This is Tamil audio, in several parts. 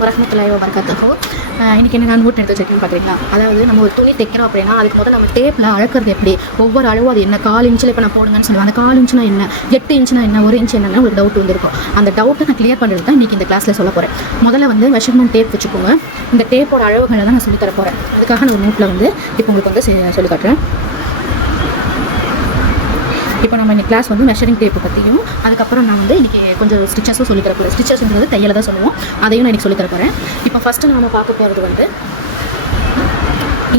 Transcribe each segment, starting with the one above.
வரஹ்மத்துல்லாஹி வபரகாத்துஹு. இன்றைக்கி என்ன நான் நோட் எடுத்து வச்சிருக்கேன்னு பார்க்குறீங்களா? அதாவது நம்ம ஒரு துணி தைக்கிறோம் அப்படின்னா அதுக்கு முதல்ல நம்ம டேப்பில் அளக்கிறது எப்படி, ஒவ்வொரு அளவும் அது என்ன, 1/4 இன்ச்சில் இப்போ நான் போடுங்கன்னு சொல்லுவேன். அந்த 1/4 இன்ச்சுனா என்ன, 8 இன்ச்சுனா என்ன, 1 இன்ச் என்னன்னு உங்களுக்கு டவுட் வந்துருக்கும். அந்த டவுட்டை நான் கிளியர் பண்ணுறது தான் இன்றைக்கி இந்த கிளாஸில் சொல்ல போகிறேன். முதல்ல வந்து மெஷர்மெண்ட் டேப் வச்சுக்கோங்க. இந்த டேப்போட அளவுகளை தான் நான் சொல்லித்தர போகிறேன். அதுக்காக நான் ஒரு நோட்டில் வந்து இப்போ உங்களுக்கு வந்து சொல்லி காட்டுறேன். இப்போ நம்ம இந்த கிளாஸ் வந்து மெஷரிங் டேப்பு பற்றியும் அதுக்கப்புறம் நான் வந்து இன்றைக்கி கொஞ்சம் ஸ்டிச்சஸும் சொல்லித்தரப்போகிறேன். ஸ்டிச்சஸ்ன்றது தையலை தான் சொல்லுவோம், அதையும் நான் இன்றைக்கி சொல்லித்தர போகிறேன். இப்போ ஃபஸ்ட்டு நம்ம பார்க்க போகிறது வந்து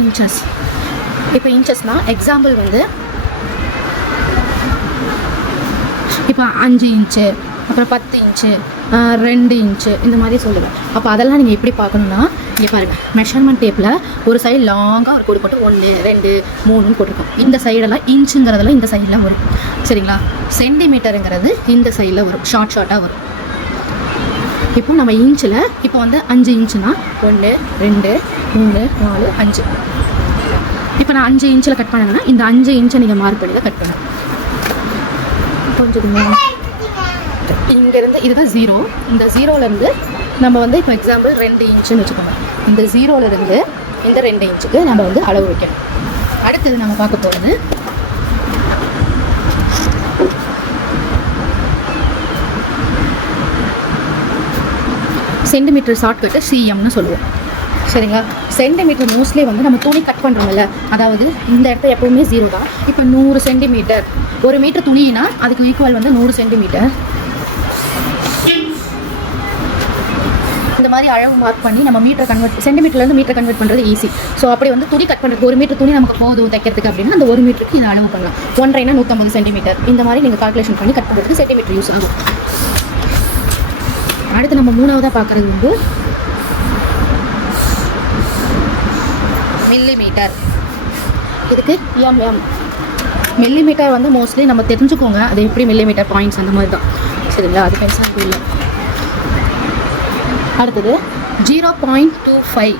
இன்ச்சஸ். இப்போ இன்ச்சஸ்னால் எக்ஸாம்பிள் வந்து இப்போ 5 இன்ச்சு, அப்புறம் 10 இன்ச்சு, 2 இன்ச்சு இந்த மாதிரி சொல்லுவேன். அப்போ அதெல்லாம் நீங்கள் எப்படி பார்க்கணுன்னா, இங்கே பாருங்கள், மெஷர்மெண்ட் டேப்பில் ஒரு சைடு லாங்காக ஒரு கோடு போட்டு 1 2 3ன்னு போட்டிருக்கோம். இந்த சைடெல்லாம் இன்ச்சுங்கிறதெல்லாம் இந்த சைடில் வரும், சரிங்களா? சென்டிமீட்டருங்கிறது இந்த சைடில் வரும், ஷார்ட்டாக வரும். இப்போ நம்ம இன்ச்சில் இப்போ வந்து 5 இன்ச்சுனா 1 2 3 4 5. இப்போ நான் 5 இன்ச்சில் கட் பண்ணேன்னா இந்த 5 இன்ச்சை நீங்கள் மார்க் பண்ணி தான் கட் பண்ணணும். கொஞ்சம் இங்கேருந்து இதுதான் 0. இந்த 0லேருந்து நம்ம வந்து இப்போ எக்ஸாம்பிள் 2 இன்ச்சுன்னு வச்சுக்கோங்க. இந்த 0லேருந்து இந்த 2 இன்ச்சுக்கு நம்ம வந்து அளவு வைக்கணும். அடுத்தது நம்ம பார்க்க போகிறது சென்டிமீட்டர் ஷார்ட்கட்டு சிஎம்னு சொல்லுவோம், சரிங்களா? சென்டிமீட்டர் மோஸ்ட்லி வந்து நம்ம துணி கட் பண்ணுறோம்ல, அதாவது இந்த இடத்த எப்போவுமே 0 தான். இப்போ 100 சென்டிமீட்டர், 1 மீட்டர் துணினா அதுக்கு ஈக்குவல் வந்து 100 சென்டிமீட்டர். இந்த மாதிரி அளவு மார்க் பண்ணி நம்ம மீட்டர் சென்டிமீட்டர்லேருந்து மீட்டர் கன்வெர்ட் பண்ணுறது ஈஸி. ஸோ அப்படி வந்து துணி கட் பண்ணுறதுக்கு 1 மீட்டர் துணி நமக்கு போதும் தைக்கிறதுக்கு அப்படின்னா அந்த 1 மீட்டருக்கு இதை அளவு பண்ணலாம். 1.5னா 150 சென்டிமீட்டர். இந்த மாதிரி நீங்கள் கால்குலேஷன் பண்ணி கட் பண்ணுறதுக்கு சென்டிமீட்டர் யூஸ் ஆகும். அடுத்து நம்ம மூணாவதாக பார்க்குறது வந்து மில்லிமீட்டர். இதுக்கு எம்எம். மில்லிமீட்டர் வந்து மோஸ்ட்லி நம்ம தெரிஞ்சுக்கோங்க, அது எப்படி மில்லிமீட்டர் பாயிண்ட்ஸ் அந்த மாதிரி தான், சரிங்களா? அது பெருசாக இல்லை. அடுத்தது 0.25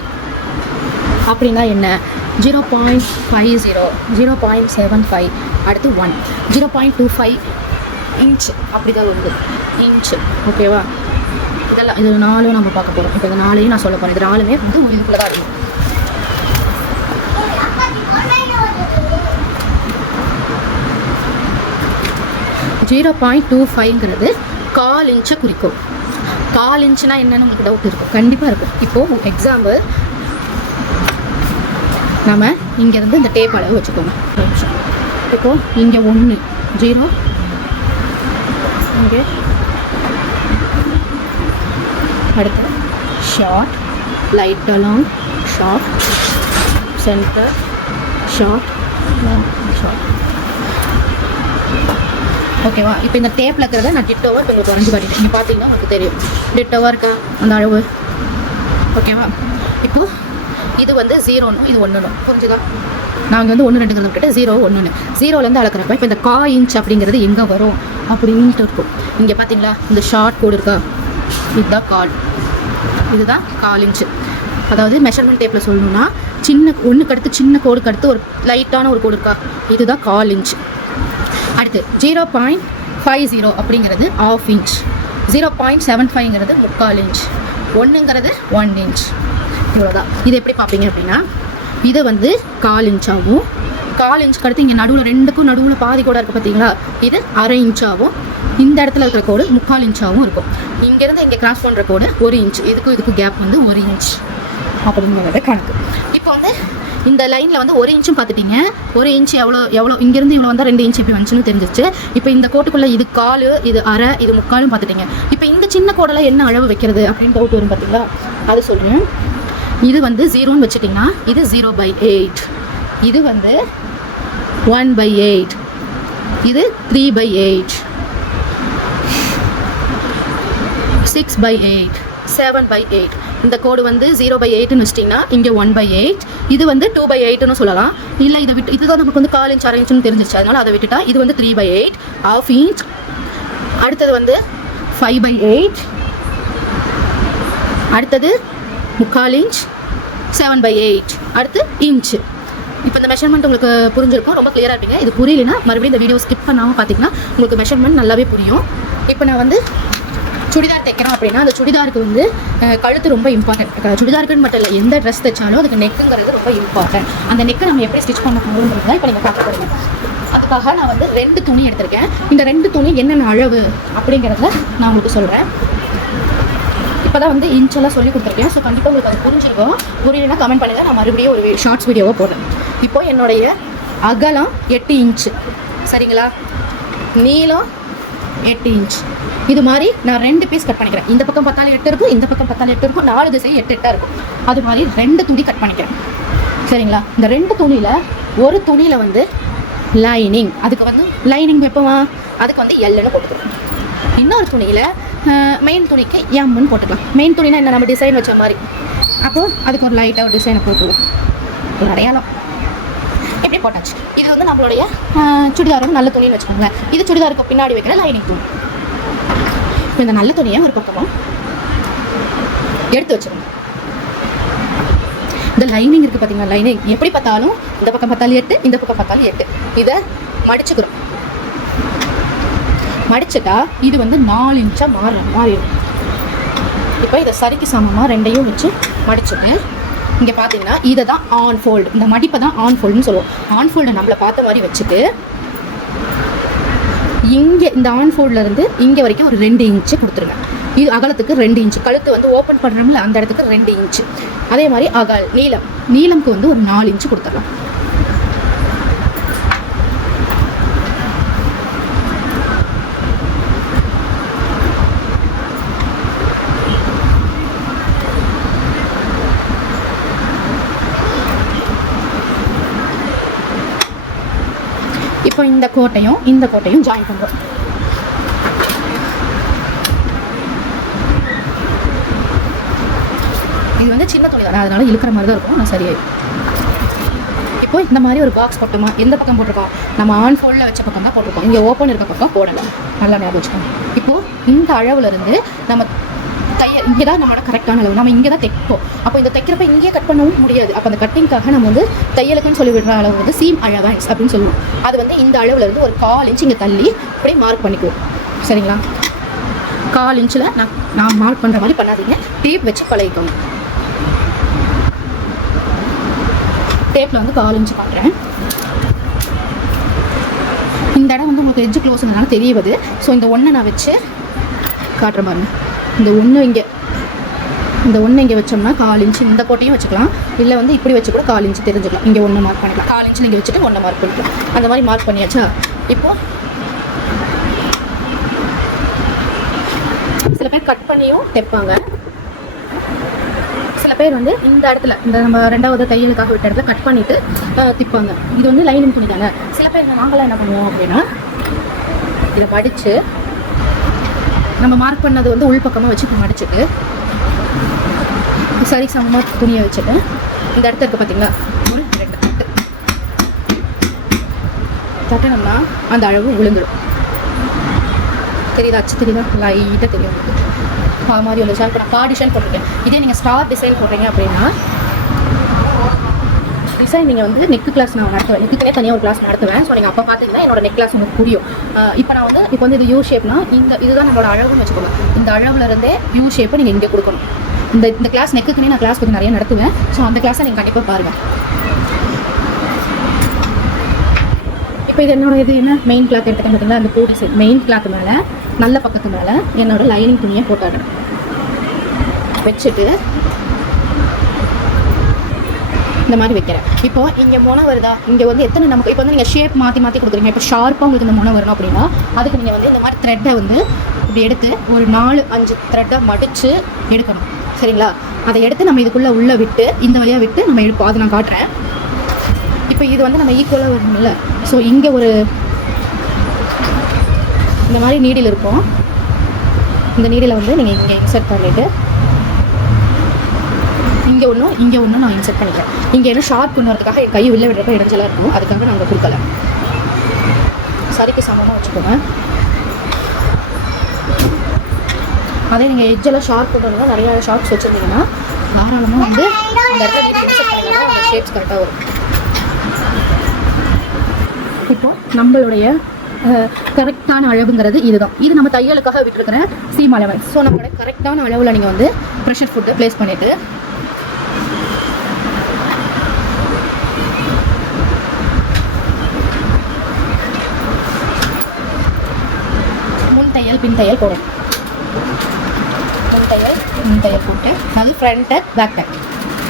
அப்படின்னா என்ன? 0.50 0.75 அடுத்து 1 0.25 இன்ச் அப்படி தான் வருது, இன்ச்சு. ஓகேவா? இதெல்லாம் இது 4 நம்ம பார்க்க போகிறோம். இப்போ இந்த 4ஐயும் நான் சொல்ல போகிறேன். இது 4மே வந்து ஒரு இதுக்குள்ளே தான் இருக்கும். .25ங்கிறது 1/4 இன்ச்சை குறிக்கும். 1/4 இன்ச்சுனா என்னன்னு உங்களுக்கு டவுட் இருக்கும், கண்டிப்பாக இருக்கும். இப்போது எக்ஸாம்பிள் நம்ம இங்கேருந்து இந்த டேப் அளவு வச்சுக்கோங்க. இப்போது இங்கே 1 0, இங்கே அடுத்து short, light along, short, centre, short, short. ஓகேவா? இப்போ இந்த டேப்பில் இருக்கிறத நான் டிட்டோவாக இப்போ உங்களுக்கு வரைஞ்சி காட்டிட்டேன். இங்கே பார்த்தீங்கன்னா உங்களுக்கு தெரியும் டிட்டோவாக இருக்கா அந்த அளவு. ஓகேவா? இப்போது இது வந்து 0ன்னு இது 1ன்னு புரிஞ்சுதா? நாங்கள் வந்து 1 2 கிட்ட 0 1ன்னு 0லேருந்து அளக்கிறப்ப இப்போ இந்த 1/4 இன்ச் அப்படிங்கிறது எங்கே வரும் அப்படின்ட்டு இருக்கும். இங்கே பார்த்தீங்களா இந்த ஷார்ட் கோடு இருக்கா, இதுதான் 1/4, இதுதான் 1/4 இன்ச்சு. அதாவது மெஷர்மெண்ட் டேப்பில் சொல்லணும்னா சின்ன ஒன்றுக்கு அடுத்து சின்ன கோடுக்கு அடுத்து ஒரு லைட்டான ஒரு கோடு இருக்கா, இதுதான் 1/4 இன்ச். அடுத்து 0.50 அப்படிங்கிறது 1/2 இன்ச், 0.75ங்கிறது 3/4 இன்ச், 1ங்கிறது 1 இன்ச். இவ்வளோதான். இது எப்படி பார்ப்பீங்க அப்படின்னா இது வந்து 1/4 இன்ச்சாகவும், 1/4 இன்ச்சுக்கு அடுத்து இங்கே நடுவில் 2க்கும் நடுவில் பாதி கோடாக இருக்குது பார்த்தீங்களா, இது 1/2 இன்ச்சாகவும், இந்த இடத்துல இருக்கிற கோடு 3/4 இன்ச்சாகவும் இருக்கும். இங்கேருந்து இங்கே கிராஸ் பண்ணுற கோடு 1 இன்ச், இதுக்கும் கேப் வந்து 1 இன்ச் அப்படிங்கிறத கணக்கு. இப்போ வந்து இந்த லைனில் வந்து 1 இன்ச்சும் பார்த்துட்டிங்க, 1 இன்ச் எவ்வளோ இங்கேருந்து இவ்வளோ வந்தால் 2 இன்ச் இப்படி வந்துச்சுன்னு தெரிஞ்சிச்சு. இப்போ இந்த கோட்டுக்குள்ளே இது 1/4, இது 1/2, இது 3/4 பார்த்துட்டிங்க. இப்போ இந்த சின்ன கோடெல்லாம் என்ன அளவு வைக்கிறது அப்படின்னு டவுட் வரும் பார்த்தீங்களா, அது சொல்கிறேன். இது வந்து 0ன்னு வச்சுட்டிங்கன்னா இது 0/8, இது வந்து 1/8, இது 3/8, 6/8, 7/8. இந்த கோடு வந்து 0/8ன்னு வச்சிட்டிங்கன்னா இங்கே 1/8, இது வந்து 2/8ன்னு சொல்லலாம். இல்லை இதை விட்டு இதுதான் நமக்கு வந்து 1/4 இன்ச் 1/2 இன்ச்சுன்னு தெரிஞ்சிச்சு, அதனால் அதை விட்டுட்டா இது வந்து 3/8 1/2 இன்ச். அடுத்தது வந்து 5/8, அடுத்தது 3/4 இன்ச், 7/8, அடுத்து இன்ச்சு. இப்போ இந்த மெஷர்மெண்ட் உங்களுக்கு புரிஞ்சிருக்கும், ரொம்ப கிளியராக இருப்பீங்க. இது புரியலைன்னா மறுபடியும் இந்த வீடியோ ஸ்கிப் பண்ணாமல் பார்த்தீங்கன்னா உங்களுக்கு மெஷர்மெண்ட் நல்லாவே புரியும். இப்போ நான் வந்து சுடிதார் தைக்கிறோம் அப்படின்னா அந்த சுடிதாருக்கு வந்து கழுத்து ரொம்ப இம்பார்ட்டன்ட். சுடிதாருக்குன்னு மட்டும் இல்லை, எந்த ட்ரெஸ் தைச்சாலும் அதுக்கு நெக்குங்கிறது ரொம்ப இம்பார்ட்டன்ட். அந்த நெக்கை நம்ம எப்படி ஸ்டிச் பண்ண போகிறோம்ன்றத இப்போ நீங்கள் பார்க்க போகிறீங்க. அதுக்காக நான் வந்து 2 துணி எடுத்திருக்கேன். இந்த 2 துணி என்னென்ன அளவு அப்படிங்கிறத நான் உங்களுக்கு சொல்கிறேன். இப்போ தான் வந்து இன்ச்செல்லாம் சொல்லி கொடுத்துருக்கேன். ஸோ கண்டிப்பாக உங்களுக்கு அது புரிஞ்சிருக்கும். புரியலைன்னா கமெண்ட் பண்ணுங்கள், நான் மறுபடியும் ஒரு ஷார்ட்ஸ் வீடியோவாக போடுறேன். இப்போது என்னுடைய அகலம் 8 இன்ச்சு, சரிங்களா? நீளம் 8 இன்ச். இது மாதிரி நான் 2 பீஸ் கட் பண்ணிக்கிறேன். இந்த பக்கம் 10 இருக்கும், இந்த பக்கம் 10 இருக்கும், 4 திசையும் 8 இருக்கும். அது மாதிரி 2 துணி கட் பண்ணிக்கிறேன், சரிங்களா? இந்த 2 துணியில் ஒரு துணியில் வந்து லைனிங், அதுக்கு வந்து லைனிங் வைப்போமா, அதுக்கு வந்து எல்லுன்னு போட்டுக்கலாம். இன்னொரு துணியில் மெயின் துணிக்கு எம்முன்னு போட்டுக்கலாம். மெயின் துணினா என்ன, நம்ம டிசைன் வச்ச மாதிரி. அப்போது அதுக்கு ஒரு லைட்டாக ஒரு டிசைனை போட்டுருவோம், ஒரு அடையாளம். எப்படி போட்டாச்சு. இது வந்து நம்மளுடைய சுடிதாரோட நல்ல துணின்னு வச்சுக்கோங்களேன். இது சுடிதாருக்கு பின்னாடி வைக்கிற லைனிங் துணி. இப்போ இந்த நல்ல துணியை ஒரு பக்கமாக எடுத்து வச்சுக்கணும். இந்த லைனிங் இருக்குது பார்த்தீங்கன்னா, லைனிங் எப்படி பார்த்தாலும் இந்த பக்கம் பார்த்தாலும் 8, இந்த பக்கம் பார்த்தாலும் 8. இதை மடிச்சுக்கிறோம். மடிச்சுட்டா இது வந்து 4 இன்ச்சாக மாறிடும். இப்போ இதை சரிக்கு சமமாக 2ஐயும் வச்சு மடிச்சுட்டு இங்கே பார்த்தீங்கன்னா இதை தான் ஆன் ஃபோல்டு, இந்த மடிப்பை தான் ஆன் ஃபோல்டுன்னு சொல்லுவோம். ஆன் ஃபோல்டை நம்மளை பார்த்த மாதிரி வச்சுட்டு இங்கே இந்த ஆன் ஃபோல்ட்லேருந்து இங்கே வரைக்கும் ஒரு 2 இன்ச்சு கொடுத்துருங்க. இது அகலத்துக்கு 2 இன்ச்சு. கழுத்து வந்து ஓப்பன் பண்ணுறோம்ல, அந்த இடத்துக்கு 2 இன்ச்சு. அதே மாதிரி நீளம்க்கு வந்து ஒரு 4 இன்ச்சு கொடுத்துடலாம். இப்போ இந்த கோட்டையும் ஜாயின் பண்ணுறோம். இது வந்து சின்ன துணி தானே, அதனால இழுக்கிற மாதிரி தான் இருக்கும். நான் சரியாயிடும். இப்போ இந்த மாதிரி ஒரு பாக்ஸ் போட்டோமா, எந்த பக்கம் போட்டிருக்கோம், நம்ம ஆன் ஃபோல்டில் வச்ச பக்கம் தான் போட்டிருக்கோம். இங்கே ஓப்பன் இருக்க பக்கம் போடலாம். நல்லா ஞாபகம் வச்சுக்கோங்க. இப்போது இந்த அளவுலேருந்து நம்ம இங்கே தான் நம்மளோட கரெக்டான அளவு, நம்ம இங்கே தான் தைப்போம். அப்போ இந்த தைக்கிறப்ப இங்கேயே கட் பண்ணவும் முடியாது. அப்போ அந்த கட்டிங்காக நம்ம வந்து தையலுக்குன்னு சொல்லி விடுற அளவு வந்து சீம் அலவன்ஸ் அப்படின்னு சொல்லுவோம். அது வந்து இந்த அளவுலேருந்து ஒரு 1/4 இன்ச் இங்கே தள்ளி அப்படியே மார்க் பண்ணிக்குவோம், சரிங்களா? 1/4 இன்ச்சில் நான் மார்க் பண்ணுற மாதிரி பண்ணாதீங்க. டேப் வச்சு பழகிக்கோங்க. டேப்பில் வந்து 1/4 இன்ச்சு காட்டுறேன். இந்த இடம் வந்து உங்களுக்கு எட்ஜு க்ளோஸ்னால தெரியுது. ஸோ இந்த 1 நான் வச்சு காட்டுற பாருங்க. இந்த 1 இங்கே வச்சோம்னா 1/4 இன்ச்சு இந்த கோட்டையும் வச்சுக்கலாம். இல்லை வந்து இப்படி வச்சு கூட 1/4 இன்ச்சு தெரிஞ்சுக்கலாம். இங்கே 1 மார்க் பண்ணிக்கலாம். 1/4 இன்ச்சு இங்கே வச்சுட்டு 1 மார்க் பண்ணிக்கலாம். அந்த மாதிரி மார்க் பண்ணியாச்சா? இப்போது சில பேர் கட் பண்ணியும் தைப்பாங்க. சில பேர் வந்து இந்த இடத்துல இந்த நம்ம 2வது தையலுக்காக விட்ட இடத்துல கட் பண்ணிவிட்டு தைப்பாங்க. இது வந்து லைனிங் துணி தானே. சில பேர் நாங்களாம் என்ன பண்ணுவோம் அப்படின்னா, இதை மடித்து நம்ம மார்க் பண்ணது வந்து உள்பக்கமாக வச்சு மடிச்சுட்டு சரி சமமாக துணியை வச்சுட்டு இந்த இடத்துல இருக்குது பார்த்தீங்களா, ஒரு 2 தட்டினோம்னா அந்த அளவு விழுந்துடும். தெரியுதா? அச்சு தெரியுதா? லைட்டாக தெரியும். அது மாதிரி வந்துச்சு. இப்போ நான் டிசைன் போட்டிருக்கேன். இதே நீங்கள் ஸ்டார் டிசைன் போடுறீங்க அப்படின்னா, டிசைன் நீங்கள் வந்து நெக் கிளாஸ் நான் நடத்துவேன். நெக்குக்குனே தனியாக ஒரு கிளாஸ் நடத்துவேன். ஸோ நீங்கள் அப்போ பார்த்தீங்கன்னா என்னோட நெக் கிளாஸ் உங்களுக்கு புரியும். இப்போ வந்து இது யூ ஷேப்னா இதுதான் நம்மளோட அளவுன்னு வச்சுக்கோங்க. இந்த அளவுலேருந்தே யூ ஷேப்பை நீங்கள் இங்கே கொடுக்கணும். இந்த கிளாஸ் நெக்குக்குனே நான் கிளாஸ் கொஞ்சம் நிறைய நடத்துவேன். ஸோ அந்த கிளாஸை நீங்கள் கண்டிப்பாக பாருங்கள். இப்போ இது என்ன மெயின் கிளாத் எடுத்துக்க பார்த்தீங்களா, அந்த பூ டிசைன் மெயின் கிளாத் மேலே நல்ல பக்கத்து மேலே என்னோட லைனிங் துணியை போட்டாடுறேன். வச்சுட்டு இந்த மாதிரி வைக்கிறேன். இப்போ இங்கே முனை வருதா, இங்கே வந்து எத்தனை நமக்கு இப்போ வந்து நீங்கள் ஷேப் மாற்றி கொடுக்குறீங்க. இப்போ ஷார்ப்பாக உங்களுக்கு இந்த முனை வரணும் அப்படின்னா அதுக்கு நீங்கள் வந்து இந்த மாதிரி த்ரெட்டை வந்து இப்படி எடுத்து ஒரு 4-5 த்ரெட்டை மடித்து எடுக்கணும், சரிங்களா? அதை எடுத்து நம்ம இதுக்குள்ளே உள்ளே விட்டு இந்த வழியாக விட்டு நம்ம எடுப்போம். அதை நான் காட்டுறேன். இப்போ இது வந்து நம்ம ஈக்குவலாக வரணும்ல. ஸோ இங்கே ஒரு இந்த மாதிரி நீடில் இருக்கும். இந்த நீடில் வந்து நீங்கள் இங்கே இன்சர்ட் பண்ணிவிட்டு இங்கே ஒன்று நான் இன்சர்ட் பண்ணிக்கிறேன். இங்கே என்ன ஷார்ப் பண்ணுறதுக்காக என் கை வெளில விடுறப்ப இடைஞ்சலாக இருக்கும். அதுக்காக நான் அங்கே கொடுக்கல. சரிக்கு சமமாக வச்சுக்கோங்க. அதே நீங்கள் எட்ஜெல்லாம் ஷார்ப் பண்ணுறதுனா நிறையா ஷார்ப்ஸ் வச்சுருந்தீங்கன்னா தாராளமாக வந்து அந்த இடத்துல இன்சர்ட் பண்ணிங்கன்னா அந்த ஷேப்ஸ் கரெக்டாக வரும். இப்போது நம்மளுடைய கரெக்டான அளவுங்கிறது இதுதான். இது நம்ம தையலுக்காக விட்டுருக்கிற சீம் அலவன்ஸ். ஸோ நம்மளோட கரெக்டான அளவில் நீங்கள் வந்து ப்ரெஷர் ஃபுட்டு ப்ளேஸ் பண்ணிவிட்டு முன் தையல் பின் தையல் போடணும். முன் தையல் போட்டு அது ஃப்ரண்ட் டக் பேக் டக்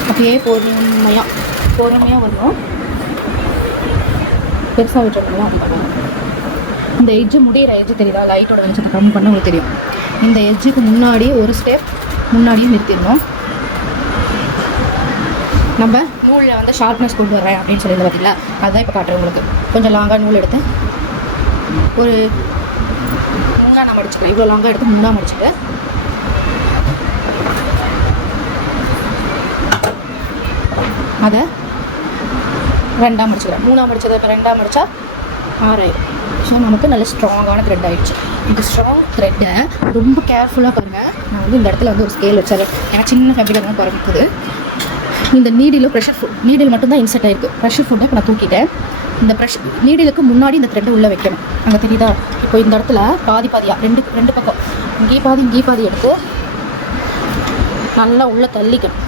அப்படியே பொறுமையாக வரணும். பெருசாக விட்டுருக்கோம். இந்த எட்ஜு முடிகிற எட்ஜு தெரியுதா? லைட்டோட வெளிச்சத்தை கம்மி பண்ண உங்களுக்கு தெரியும். இந்த எட்ஜுக்கு முன்னாடி ஒரு ஸ்டெப் முன்னாடியும் நிறுத்திடணும். நம்ம நூலில் வந்து ஷார்ப்னஸ் கொண்டு வரேன் அப்படின்னு சொல்லி பார்த்தீங்களா, அதுதான் இப்போ காட்டுறேன் உங்களுக்கு. கொஞ்சம் லாங்காக நூல் எடுத்து ஒரு முன்னா நான் மடிச்சுக்கிறேன். இவ்வளோ லாங்காக எடுத்து முன்னா மடிச்சுட்டு அதை ரெண்டாக முடிச்சுக்கிறேன். மூணாக முடிச்சதை இப்போ ரெண்டாக முடித்தா 6 ஆயிடும். ஸோ நமக்கு நல்ல ஸ்ட்ராங்கான த்ரெட் ஆகிடுச்சு. இந்த ஸ்ட்ராங் த்ரெட்டை ரொம்ப கேர்ஃபுல்லாக பாருங்கள். நான் வந்து இந்த இடத்துல வந்து ஒரு ஸ்கேல் வச்சாரு. ஏன்னா சின்ன ஃபேப்ரிக் தான் பறக்குது. இந்த நீடிலும் ப்ரெஷர் ஃபுட் நீடில் மட்டும்தான் இன்செர்ட் ஆகிருக்கு. ப்ரெஷர் ஃபுட்டை இப்போ நான் தூக்கிட்டேன். இந்த ப்ரெஷர் நீடிலுக்கு முன்னாடி இந்த த்ரெட்டை உள்ளே வைக்கணும். அங்கே தெரியுதா? இப்போ இந்த இடத்துல பாதியாக ரெண்டு பக்கம் இங்கேயும் பாதி எடுத்து நல்லா உள்ளே தள்ளிக்கணும்.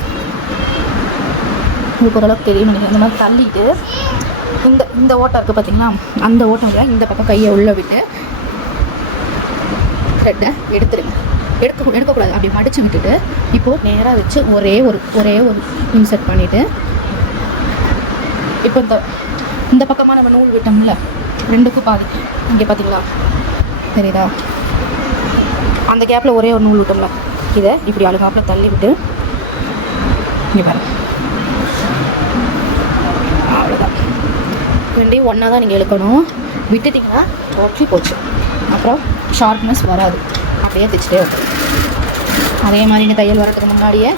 உங்களுக்கு ஓரளவுக்கு தெரியும் நினைக்கிறேன். இந்த மாதிரி தள்ளிட்டு இந்த ஓட்டை இருக்குது பார்த்தீங்களா, அந்த ஓட்டம் இந்த பக்கம் கையை உள்ளே விட்டு த்ரெட்டை எடுத்துடுங்க. எடுக்கக்கூடாது. அப்படி மடித்து விட்டுட்டு இப்போது நேராக வச்சு ஒரே ஒரு இன்செர்ட் பண்ணிவிட்டு இப்போ இந்த பக்கமாக நம்ம நூல் விட்டோம்ல, ரெண்டுக்கும் பாதி இங்கே பார்த்தீங்களா தெரியுதா? அந்த கேப்பில் ஒரே ஒரு நூல் விட்டோம்ல, இதை இப்படி அழுகாப்பில் தள்ளி விட்டு இங்கே பாருங்க. அவ்வளோதான். ரெண்டையும் ஒன்றா தான் நீங்கள் இழுக்கணும். விட்டுட்டிங்கன்னா டோட்டலி போச்சு. அப்புறம் ஷார்ப்னஸ் வராது. அப்படியே தைச்சிட்டே வரும். அதே மாதிரி இந்த தையல் வரதுக்கு முன்னாடியே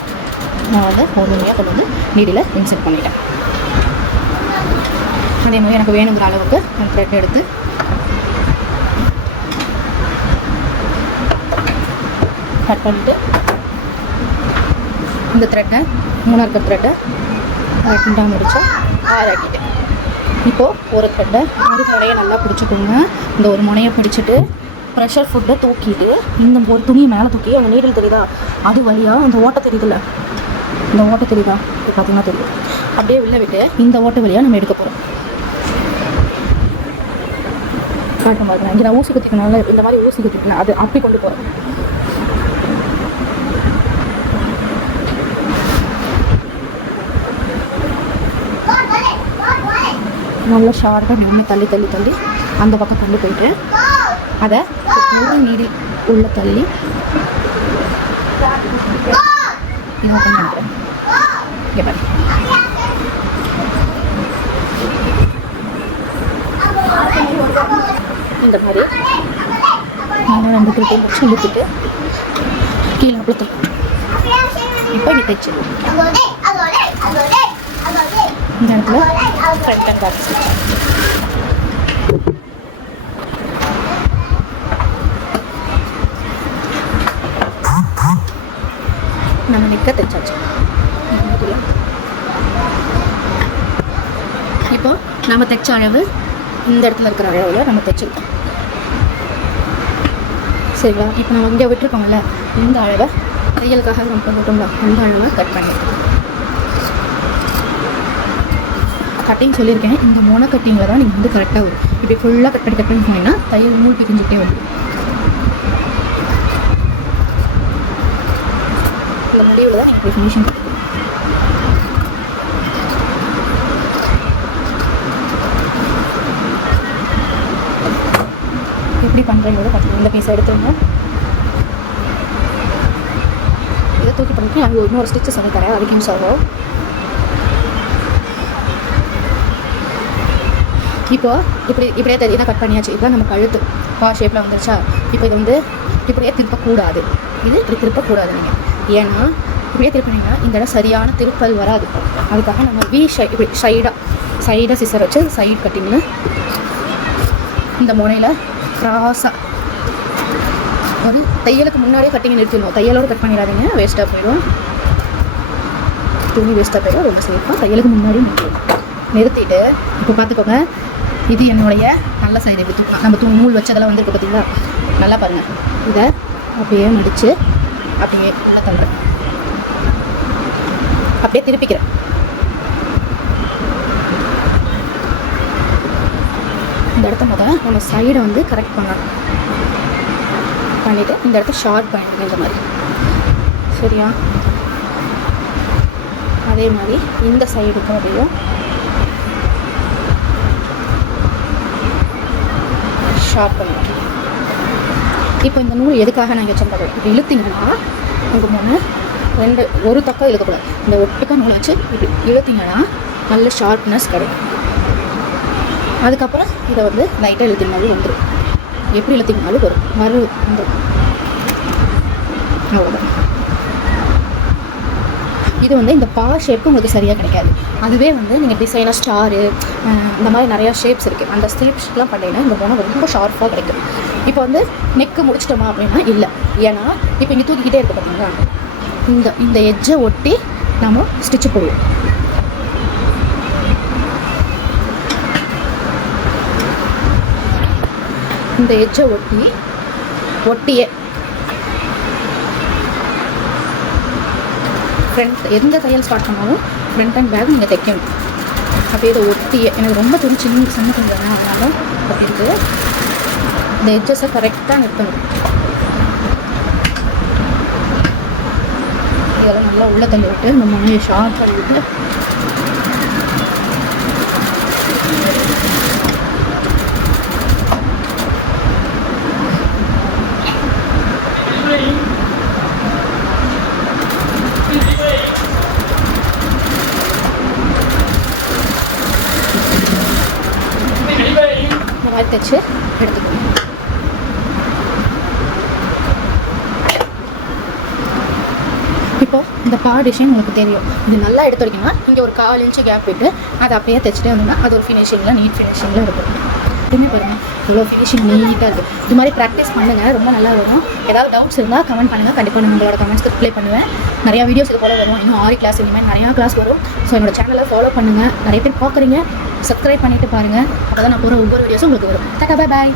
நான் வந்து பொறுமையாக கொண்டு வந்து நீடில் இன்செர்ட் பண்ணிட்டேன். அதே மாதிரி எனக்கு வேணுங்கிற அளவுக்கு நான் த்ரெட் எடுத்து கட் பண்ணிவிட்டு இந்த த்ரெட்டை 3 இருக்கிற த்ரெட்டை 2 முடிச்சா 6 ஆக்கிட்டேன். இப்போது ஒரு த்ரெட்டை ஒரு முனையை நல்லா பிடிச்சிக்கோங்க. இந்த ஒரு முனையை பிடிச்சிட்டு ப்ரெஷர் ஃபுட்டை தூக்கிட்டு இந்த ஒரு துணியை மேலே தூக்கி அந்த நீடில் தெரியுதா, அது வழியாக அந்த ஓட்டை தெரியுதுல்ல, இந்த ஓட்டை தெரியுதா, இது பார்த்தீங்கன்னா தெரியும். அப்படியே உள்ளே விட்டு இந்த ஓட்டை வழியாக நம்ம எடுக்க போகிறோம். காட்ட மாதிரி இங்கே நான் ஊசி குத்திக்கனால இந்த மாதிரி ஊசி குத்திக்கணும். அது அப்படி கொண்டு போகிறேன். நல்லா ஷார்ட்டாக நம்ம தள்ளி அந்த பக்கம் கொண்டு போயிட்டு அதை ஒரு நீடில் உள்ள தள்ளி இது ஓப்பன் பண்ணுறேன். இங்கே பாரு, இந்த மாதிரி நல்லா 2 திருப்பி வச்சு இழுத்துட்டு கீழே அழுத்தலாம். இப்போ இப்படி தைச்சு இந்த இடத்துல ஃப்ரண்ட் அண்ட் பேக் ஸ்டிச். நம்ம நிற்க தைச்சாச்சு. இப்போ நம்ம தைச்ச அளவு இந்த இடத்துல இருக்கிற அளவில் நம்ம தைச்சிருக்கோம். சரிங்களா? இப்போ நம்ம இங்கே விட்டுருக்கோம்ல, இந்த அளவை தையலுக்காக நம்ம பண்ணிட்டோம்ல, அந்த அளவை கட் பண்ணியிருக்கோம். கட்டிங் சொல்லியிருக்கேன். இந்த மோனோ கட்டிங்கில் தான் நீங்கள் வந்து கரெக்டாக வரும். இப்படி ஃபுல்லாக கட் பண்ணி போனீங்கன்னா தையல் நூல் பிரிஞ்சுக்கிட்டே வரும். இந்த முடிவில் தான் நீங்கள் ஃபினிஷிங் கொடுக்கணும். எப்படி பண்ணுறீங்களோ பார்த்தீங்கன்னா இந்த பீஸை எடுத்துருங்க. இதை தூக்கி பண்ணிட்டு அங்கே இன்னொரு ஸ்டிச்சு சொல்லி தரேன், அதுக்கு யூஸ் ஆகும். இப்போது இப்படியே தெரியுதா, கட் பண்ணியாச்சு. இதுதான் நம்ம கழுத்து ஷேப்பில் வந்துருச்சா. இப்போ இது வந்து இப்படியே திருப்பக்கூடாது. இது இப்படி திருப்பக்கூடாது நீங்கள். ஏன்னா இப்படியே திருப்பினீங்கன்னா இந்த இடம் சரியான திருப்பல் வராது. அதுக்காக நம்ம இப்படி சைடாக சிசர் வச்சு சைடு கட்டிங்கில் இந்த முனையில் க்ராஸாக ஒரு தையலுக்கு முன்னாடியே கட்டிங்க நிறுத்திடணும். தையலோடு கட் பண்ணிடாதீங்க, வேஸ்ட்டாக போயிடும். துணி வேஸ்ட்டாக போயிடும். ரொம்ப சேஃபாக தையலுக்கு முன்னாடியே நிறுத்திட்டு இப்போ பார்த்துக்கோங்க. இது என்னுடைய நல்ல சைடு. இப்படி நம்ம நூல் வச்சதெல்லாம் வந்து இருக்குது பார்த்தீங்களா, நல்லா பாருங்கள். இதை அப்படியே மடித்து அப்படியே உள்ள தள்ளுறேன், அப்படியே திருப்பிக்கிறேன். இந்த இடத்த முதல்ல நம்ம சைடை வந்து கரெக்ட் பண்ணணும். பண்ணிவிட்டு இந்த இடத்த ஷார்ட் பண்ணிடுங்க இந்த மாதிரி, சரியா? அதே மாதிரி இந்த சைடுக்கும் அதையும் ஷார்ப் பண்ணிடுங்க. இப்போ இந்த நூல் எதுக்காக நான் வச்சுருந்தேன், இப்போ இழுத்திங்கன்னா உங்கள் ஒரு பக்கம் இழுக்கக்கூடாது. இந்த ஒட்டுக்க நூலை வச்சு இப்படி இழுத்திங்கன்னா நல்ல ஷார்ப்னஸ் கிடைக்கும். அதுக்கப்புறம் இதை வந்து லைட்டாக இழுத்தினாலும் வந்துடும். எப்படி இழுத்தினாலும் வரும், வந்துடும். அவ்வளோதான். இது வந்து இந்த பா ஷேப்பு உங்களுக்கு சரியாக கிடைக்காது. அதுவே வந்து நீங்கள் டிசைனாக ஸ்டாரு இந்த மாதிரி நிறையா ஷேப்ஸ் இருக்குது. அந்த ஷேப்ஸ்லாம் பண்ணிங்கன்னா இந்த போனால் ரொம்ப ஷார்ப்பாக கிடைக்கும். இப்போ வந்து நெக்கு முடிச்சிட்டோமா அப்படின்னா இல்லை. ஏன்னா இப்போ இங்கே தூக்கிக்கிட்டே இருக்குது பார்த்தீங்களா, இந்த எட்ஜை ஒட்டி நம்ம ஸ்டிச்சு போடுவோம். இந்த எட்ஜை ஒட்டியே ஃப்ரண்ட் எந்த தையல் ஸ்டார்ட் பண்ணாலும் ஃப்ரண்ட் அண்ட் பேக் நீங்கள் தைக்கணும். அப்படியே இதை ஒட்டியே, எனக்கு ரொம்ப துணி சின்ன கொஞ்சம் அதனால அப்படி இருக்குது. இந்த எட்ஜஸை கரெக்டாக நிற்கணும். இதெல்லாம் நல்லா உள்ளே தள்ளி விட்டு இந்த மணியை ஷார்ப் பண்ணிவிட்டு தைச்சு எடுத்துக்கணும். இப்போ இந்த பா டிசைன் உங்களுக்கு தெரியும். இது நல்லா எடுத்து வைக்கணும்னா இங்கே ஒரு 1/4 இன்ச்சு கேப் விட்டு அதை அப்படியே தைச்சிட்டே வந்தோம்னா அது ஒரு ஃபினிஷிங்கில் நீட் ஃபினிஷிங்கில் இருக்கும். எப்பவுமே பாருங்கள் இவ்வளோ ஃபினிஷிங் நீட்டாக இருக்குது. இது மாதிரி ப்ராக்டிஸ் பண்ணுங்கள், ரொம்ப நல்லா வரும். ஏதாவது டவுட்ஸ் இருந்தால் கமெண்ட் பண்ணுங்கள், கண்டிப்பாக நான் உங்களோட கமெண்ட்ஸ்க்கு ரிப்ளை பண்ணுவேன். நிறையா வீடியோஸ் இது போல் வரும். இன்னும் ஆரி கிளாஸ் இந்த மாதிரி நிறையா கிளாஸ் வரும். ஸோ என்னோட சேனலை ஃபாலோ பண்ணுங்கள். நிறைய பேர் பார்க்குறீங்க, சப்ஸ்கிரைப் பண்ணிவிட்டு பாருங்கள். அப்போ தான் நான் போகிற ஒவ்வொரு வீடியோஸும் உங்களுக்கு வரும். Tata, bye bye.